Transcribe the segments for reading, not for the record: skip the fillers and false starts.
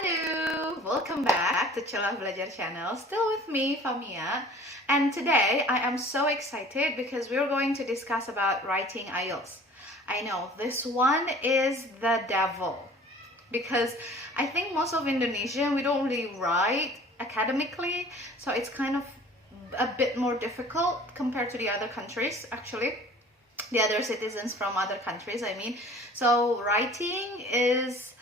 Hello! Welcome back to Celah Belajar channel. Still with me, Famia. And today I am so excited because we're going to discuss about writing IELTS. I know this one is the devil because I think most of Indonesian we don't really write academically, so it's kind of a bit more difficult compared to the other countries actually. The other citizens from other countries, I mean. So writing is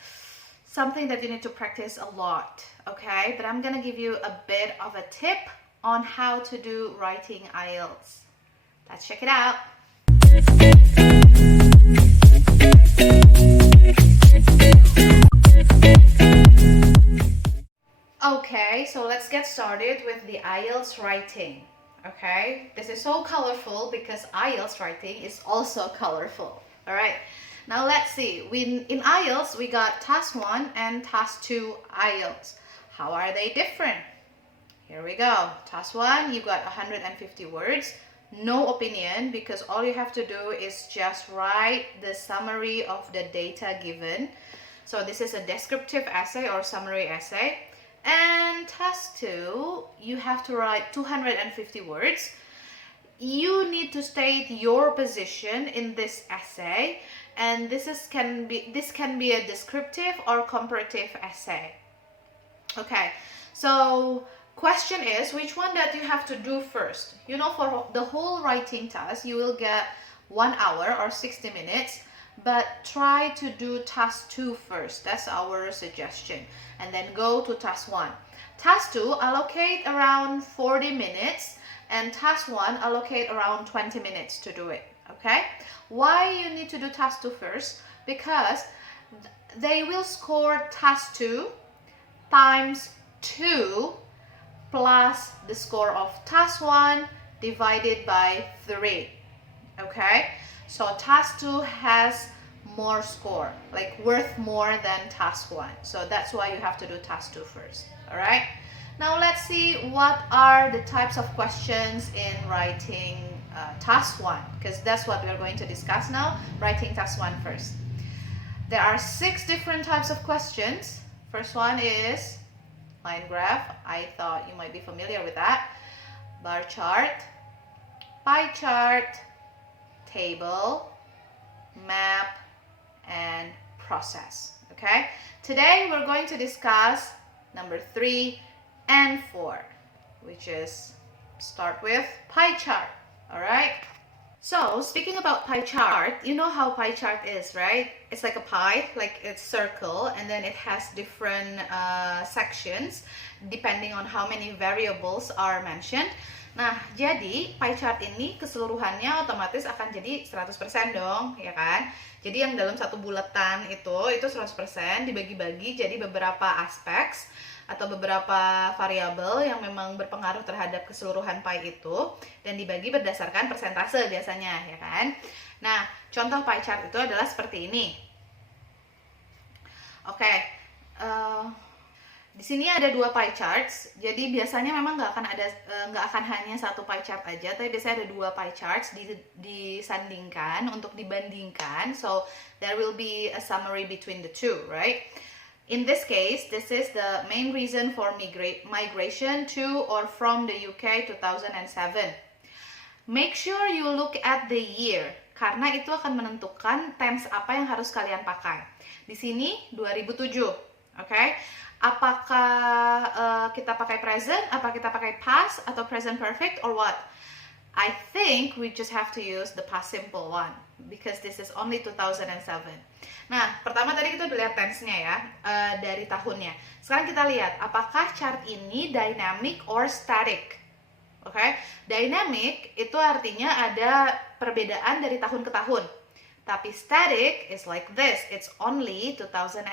something that you need to practice a lot, okay? But I'm gonna give you a bit of a tip on how to do writing IELTS. Let's check it out. Okay, so let's get started with the IELTS writing. Okay, this is so colorful because IELTS writing is also colorful. All right, now let's see. In IELTS we got task 1 and task 2 IELTS. How are they different? Here we go. Task 1, you got 150 words. No opinion because all you have to do is just write the summary of the data given. So this is a descriptive essay or summary essay. And task 2, you have to write 250 words. You need to state your position in this essay, and this can be a descriptive or comparative essay. Okay, so question is which one that you have to do first. You know, for the whole writing task you will get 1 hour or 60 minutes. But try to do task 2 first. That's our suggestion. And then go to task 1. Task 2, allocate around 40 minutes. And task 1, allocate around 20 minutes to do it. Okay? Why you need to do task 2 first? Because they will score task 2 times 2 plus the score of task 1 divided by 3. Okay? So task 2 has more score, like worth more than task 1. So that's why you have to do task 2 first. All right. Now let's see what are the types of questions in writing task 1, because that's what we are going to discuss now. Writing task 1 first. There are 6 different types of questions. First one is line graph. I thought you might be familiar with that. Bar chart, pie chart, table, map, and process. Okay, today we're going to discuss number 3 and 4, which is start with pie chart. All right, so speaking about pie chart, you know how pie chart is, right? It's like a pie, like it's circle, and then it has different sections depending on how many variables are mentioned. Nah, jadi pie chart ini keseluruhannya otomatis akan jadi 100% dong, ya kan? Jadi yang dalam satu bulatan itu 100% dibagi-bagi jadi beberapa aspek atau beberapa variabel yang memang berpengaruh terhadap keseluruhan pie itu dan dibagi berdasarkan persentase biasanya, ya kan? Nah, contoh pie chart itu adalah seperti ini. Oke, di sini ada 2 pie charts, jadi biasanya memang nggak akan hanya satu pie chart aja, tapi biasanya ada 2 pie charts disandingkan untuk dibandingkan. So there will be a summary between the two, right? In this case, this is the main reason for migration to or from the UK 2007. Make sure you look at the year, karena itu akan menentukan tense apa yang harus kalian pakai. Di sini 2007, okay? Apakah kita pakai present, apa kita pakai past, atau present perfect, or what? I think we just have to use the past simple one because this is only 2007. Nah, pertama tadi kita udah lihat tense-nya ya, dari tahunnya. Sekarang kita lihat apakah chart ini dynamic or static. Oke, okay? Dynamic itu artinya ada perbedaan dari tahun ke tahun. Tapi static is like this, it's only 2007.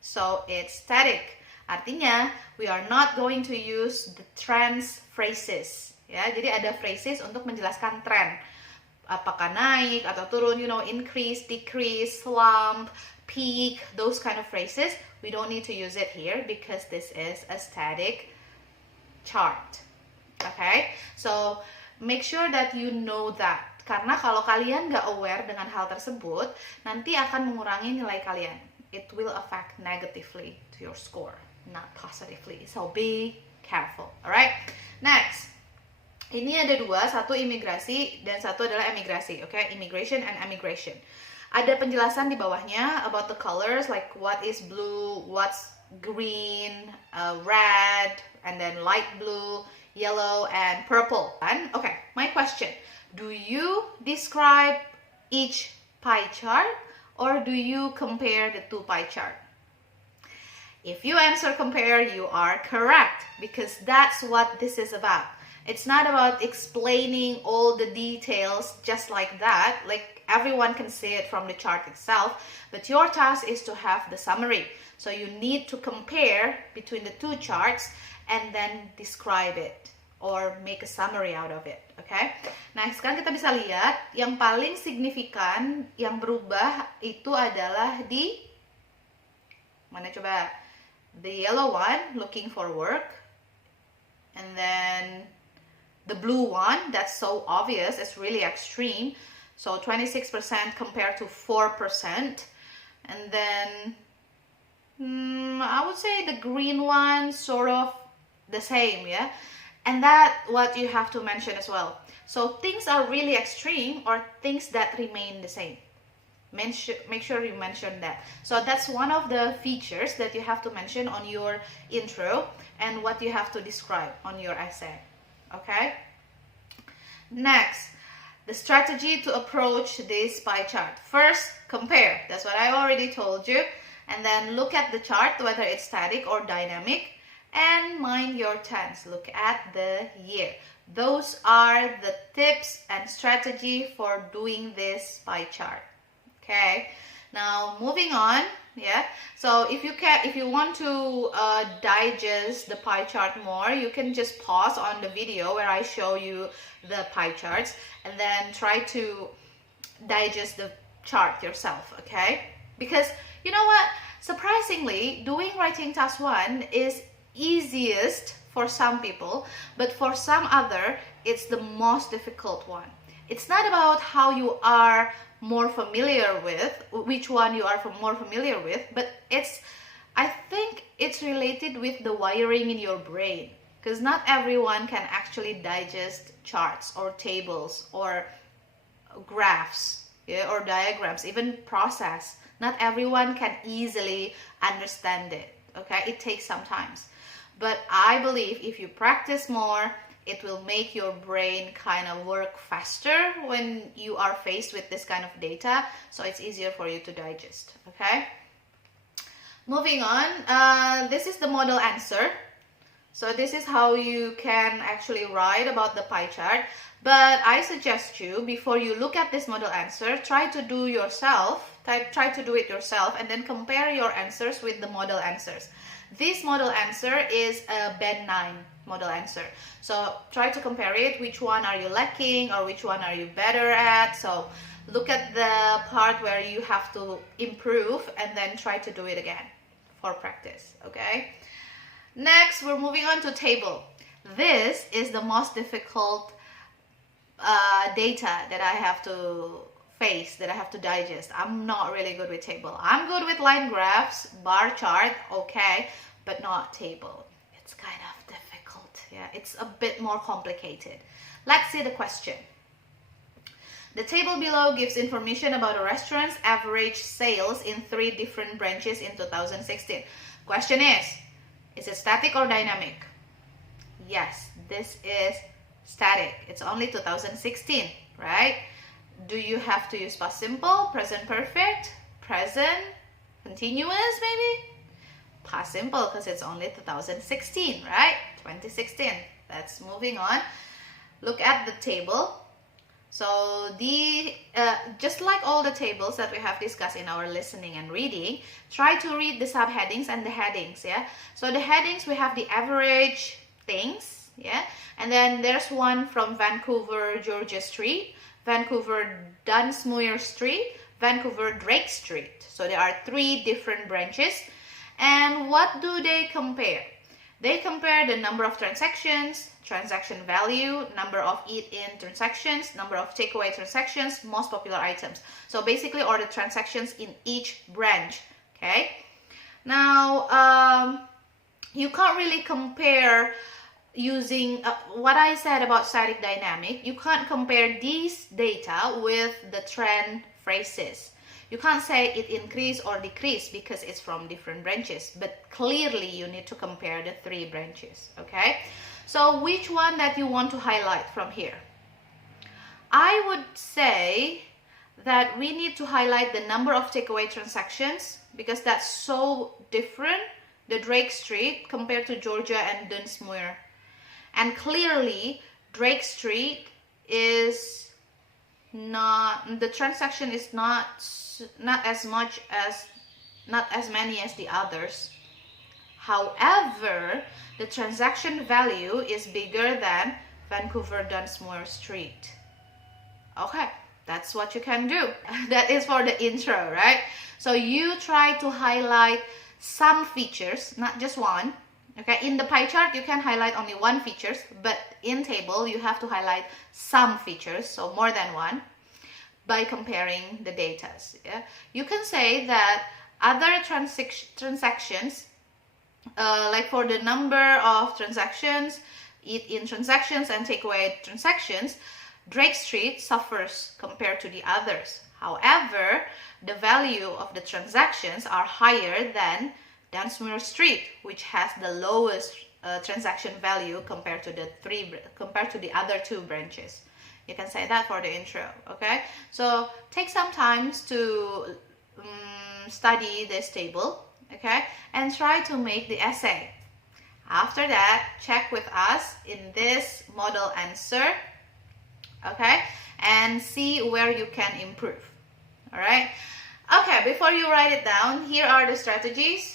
So it's static. Artinya we are not going to use the trends phrases. Ya, jadi ada phrases untuk menjelaskan tren. Apakah naik atau turun, you know, increase, decrease, slump, peak, those kind of phrases. We don't need to use it here because this is a static chart. Okay? So make sure that you know that. Karena kalau kalian nggak aware dengan hal tersebut, nanti akan mengurangi nilai kalian. it will affect negatively to your score, not positively. So be careful. Alright, next. Ini ada dua, satu imigrasi dan satu adalah emigrasi. Okay, immigration and emigration. Ada penjelasan di bawahnya about the colors, like what is blue, what's green, red, and then light blue, yellow, and purple. And okay, my question: do you describe each pie chart, or do you compare the two pie chart? If you answer compare, you are correct, because that's what this is about. It's not about explaining all the details just like that, like everyone can see it from the chart itself, but your task is to have the summary. So you need to compare between the two charts and then describe it or make a summary out of it. Okay? Nah, sekarang kita bisa lihat yang paling signifikan yang berubah itu adalah di mana coba? The yellow one, looking for work, and then the blue one, that's so obvious, it's really extreme. So 26% compared to 4%. And then I would say the green one sort of the same, yeah? And that what you have to mention as well. So things are really extreme or things that remain the same. Make sure you mention that. So that's one of the features that you have to mention on your intro and what you have to describe on your essay. Okay? Next, the strategy to approach this pie chart. First, compare. That's what I already told you. And then look at the chart, whether it's static or dynamic. And mind your tense. Look at the year. Those are the tips and strategy for doing this pie chart. Okay. Now, moving on. Yeah, so if you want to digest the pie chart more, you can just pause on the video where I show you the pie charts and then try to digest the chart yourself, okay? Because you know what, surprisingly, doing writing task 1 is easiest for some people, but for some other, it's the most difficult one. It's not about how you are more familiar with, which one you are more familiar with, but I think it's related with the wiring in your brain, because not everyone can actually digest charts or tables or graphs, yeah, or diagrams, even process. Not everyone can easily understand it, okay? It takes some time. But I believe if you practice more, it will make your brain kind of work faster when you are faced with this kind of data, so it's easier for you to digest, okay? Moving on, this is the model answer. So this is how you can actually write about the pie chart. But I suggest you, before you look at this model answer, try to do it yourself, and then compare your answers with the model answers. This model answer is a Band 9 model answer. So try to compare it, which one are you lacking or which one are you better at. So look at the part where you have to improve and then try to do it again for practice, okay? Next, we're moving on to table. This is the most difficult data that I have to face, that I have to digest. I'm not really good with table. I'm good with line graphs, bar chart, okay, but not table. It's kind of difficult, yeah. It's a bit more complicated. Let's see the question. The table below gives information about a restaurant's average sales in 3 different branches in 2016. Question is it static or dynamic? Yes, this is static. It's only 2016, right? Do you have to use past simple, present perfect, present continuous maybe? Past simple because it's only 2016, right? 2016. Let's moving on. Look at the table. So just like all the tables that we have discussed in our listening and reading, try to read the subheadings and the headings, yeah? So the headings, we have the average things, yeah? And then there's one from Vancouver, Georgia Street, Vancouver, Dunsmuir Street, Vancouver, Drake Street. So there are 3 different branches. And what do they compare? They compare the number of transactions, transaction value, number of eat-in transactions, number of takeaway transactions, most popular items. So basically all the transactions in each branch, okay? Okay, now you can't really compare using what I said about static dynamic. You can't compare these data with the trend phrases. You can't say it increase or decrease because it's from different branches, but clearly you need to compare the 3 branches. Okay, so which one that you want to highlight from here? I would say that we need to highlight the number of takeaway transactions, because that's so different, the Drake Street compared to Georgia and Dunsmuir. And clearly Drake Street is not, the transaction is not as many as the others. However, the transaction value is bigger than Vancouver Dunsmuir Street. Okay, that's what you can do. That is for the intro, right? So you try to highlight some features, not just one. Okay, in the pie chart you can highlight only one features, but in table you have to highlight some features, so more than one, by comparing the data. Yeah? You can say that other transactions, like for the number of transactions, in transactions and takeaway transactions, Drake Street suffers compared to the others. However, the value of the transactions are higher than Dunsmuir Street, which has the lowest transaction value compared to the other 2 branches. You can say that for the intro. Okay, so take some time to study this table, okay, and try to make the essay. After that, check with us in this model answer, okay, and see where you can improve. All right, okay, before you write it down, here are the strategies.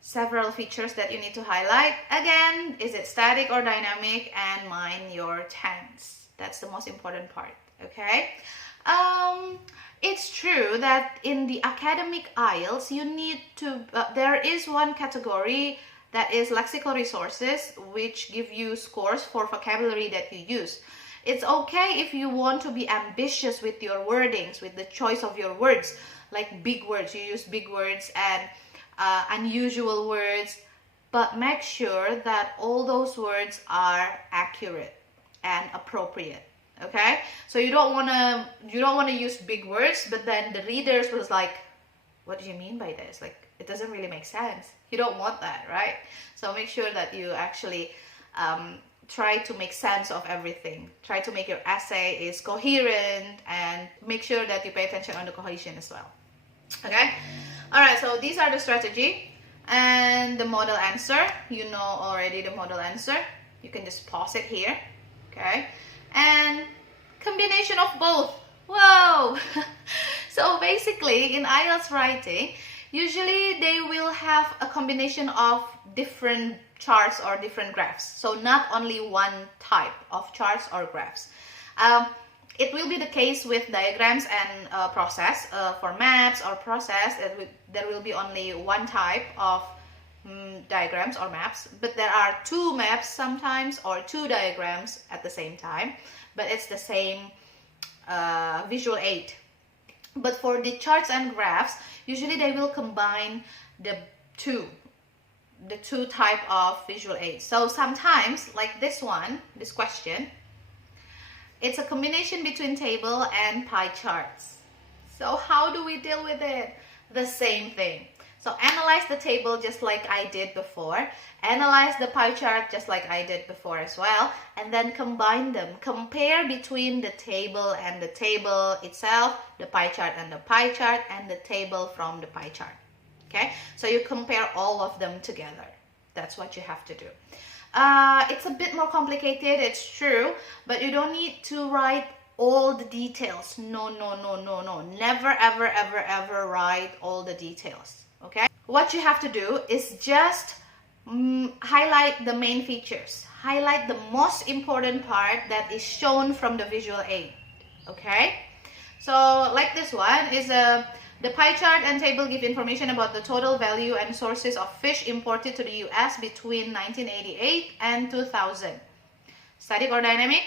Several features that you need to highlight. Again, is it static or dynamic, and mind your tense. That's the most important part. Okay, it's true that in the academic IELTS you need to there is one category that is lexical resources, which give you scores for vocabulary that you use. It's okay if you want to be ambitious with your wordings, with the choice of your words, like big words. You use big words and unusual words, but make sure that all those words are accurate and appropriate. Okay, so you don't want to use big words, but then the readers was like, what do you mean by this? Like, it doesn't really make sense. You don't want that, right? So make sure that you actually try to make sense of everything. Try to make your essay is coherent, and make sure that you pay attention on the cohesion as well. Okay, all right, so these are the strategy and the model answer. You know already the model answer. You can just pause it here. Okay, and combination of both. Whoa. So basically in IELTS writing, usually they will have a combination of different charts or different graphs. So not only one type of charts or graphs. It will be the case with diagrams and process. For maps or process, there will be only one type of diagrams or maps, but there are 2 maps sometimes, or 2 diagrams at the same time, but it's the same visual aid. But for the charts and graphs, usually they will combine the two type of visual aids. So sometimes, like this one, this question, it's a combination between table and pie charts. So how do we deal with it? The same thing. So analyze the table just like I did before. Analyze the pie chart just like I did before as well. And then combine them. Compare between the table and the table itself, the pie chart and the pie chart, and the table from the pie chart. Okay? So you compare all of them together. That's what you have to do. It's a bit more complicated, it's true, but you don't need to write all the details. No. Never, ever write all the details. Okay? What you have to do is just highlight the main features. Highlight the most important part that is shown from the visual aid. Okay? So, like this one is the pie chart and table give information about the total value and sources of fish imported to the US between 1988 and 2000. Static or dynamic?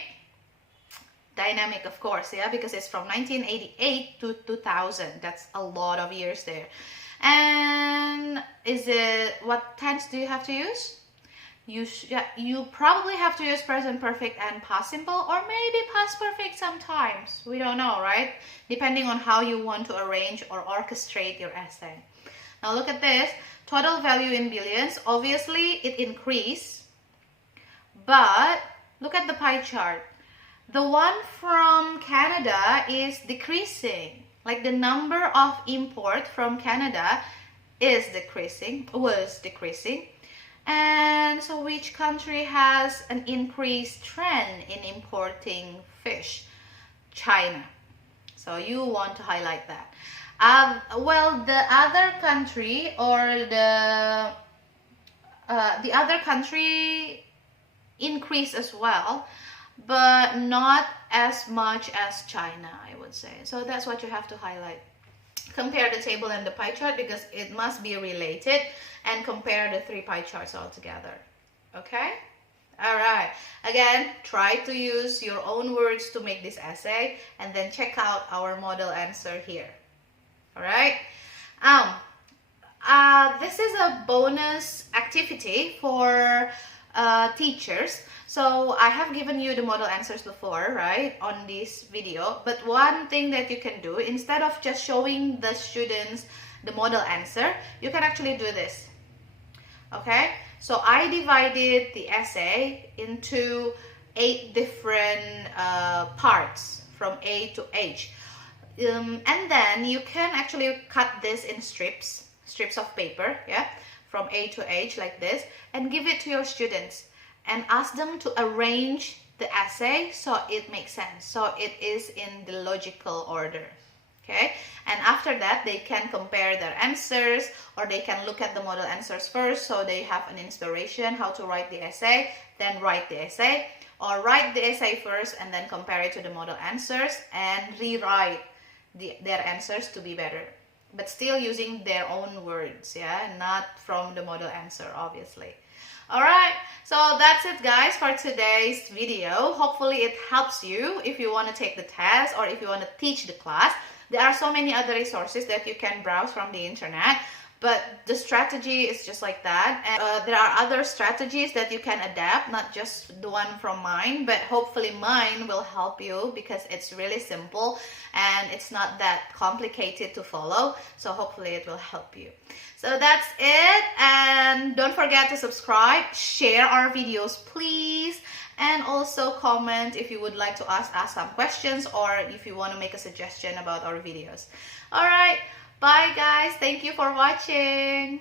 Dynamic, of course, yeah, because it's from 1988 to 2000. That's a lot of years there. And what tense do you have to use? You probably have to use present perfect and past simple, or maybe past perfect sometimes. We don't know, right? Depending on how you want to arrange or orchestrate your essay. Now look at this. Total value in billions. Obviously, it increased. But look at the pie chart. The one from Canada is decreasing. Like the number of import from Canada was decreasing. And so which country has an increased trend in importing fish? China. So you want to highlight that. Well, the other country or the other country increased as well, but not as much as China, I would say. So that's what you have to highlight. Compare the table and the pie chart because it must be related, and compare the 3 pie charts all together. Okay? Alright. Again, try to use your own words to make this essay, and then check out our model answer here. Alright? This is a bonus activity for teachers. So I have given you the model answers before, right, on this video. But one thing that you can do, instead of just showing the students the model answer, you can actually do this. Okay, so I divided the essay into 8 different parts from A to H. And then you can actually cut this in strips of paper, yeah, from A to H like this, and give it to your students and ask them to arrange the essay so it makes sense, so it is in the logical order. Okay, and after that they can compare their answers, or they can look at the model answers first so they have an inspiration how to write the essay, then write the essay, or write the essay first and then compare it to the model answers and rewrite their answers to be better, but still using their own words, yeah, not from the model answer, obviously. Alright, so that's it guys for today's video. Hopefully it helps you if you want to take the test or if you want to teach the class. There are so many other resources that you can browse from the internet, but the strategy is just like that. And there are other strategies that you can adapt, not just the one from mine, but hopefully mine will help you because it's really simple and it's not that complicated to follow. So hopefully it will help you. So that's it, and don't forget to subscribe, share our videos please, and also comment if you would like to ask us some questions or if you want to make a suggestion about our videos. Alright, bye guys, thank you for watching.